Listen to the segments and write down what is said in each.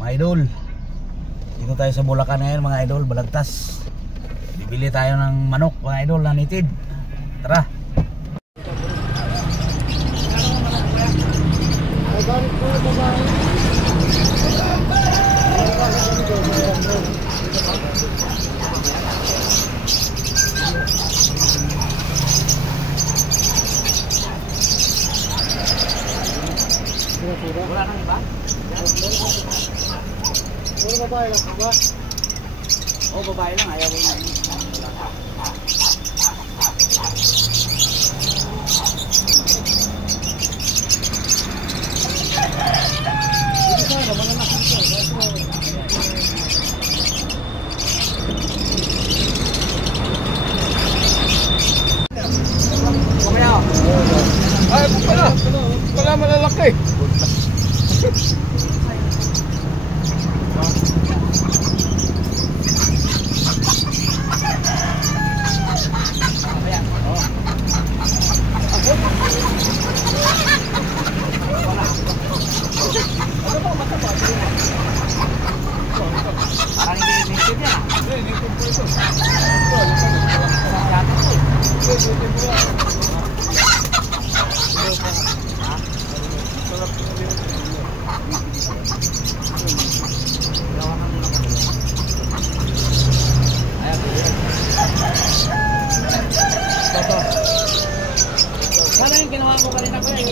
mga idol. Dito tayo sa Bulacan ngayon mga idol, Balagtas. Bibili tayo ng manok mga idol na native. Tara. Wala nang iba? Puro babae lang ba? Oh, babae lang, ayaw ko na. Ito sana, mananakit ito. Kumaya ako. Ay, pala malalaki. Parang hindi native yan. Hindi, native po ito. Sana yung ginawa ko kanina ko yung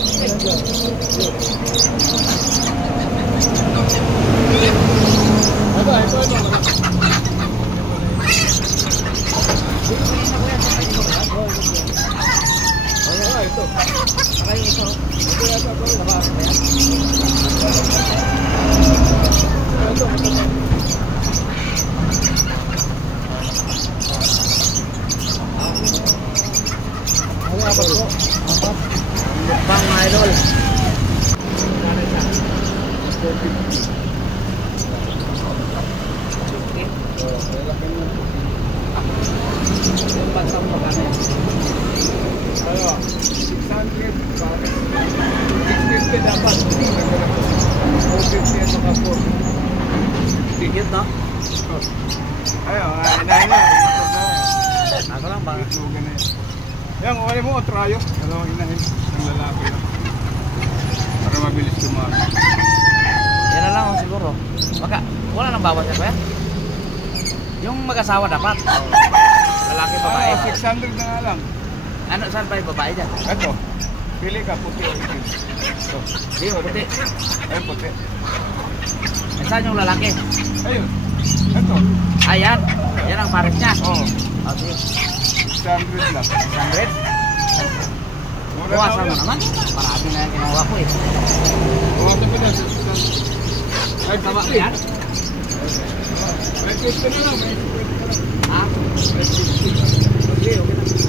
bang mga idol. Yung bantang magkano yan? Ano? 600 650 dapat. 450 at saka 4. Tigit no? Ayun, inahin na. Ako lang ba? Yan, kukunin mo o trayo. Ano, inahin ng lalaki lang. Para mabilis kumami. Yan na lang oh, siguro. Baka, wala nang bawas yan kuya? Yung mag-asawa dapat. Lalaki, babae. 600 na nga lang. Ano, saan ba yung babae dyan? Ito, pili ka, puti o itim. Ito. Di, puti. Ay, puti. Eh, saan yung lalaki? Ayun. Ito. Ayan. Yan ang pares niya. Oo. Oh, sige. 600 lang. 100. Mura Buwasan na mo naman. Marami na yung ginawa ko eh. Buwasan mo na. Ay, Tama 50. yan? May 50 na lang. May 50 na lang. Ha? May 50. Okay, okay na.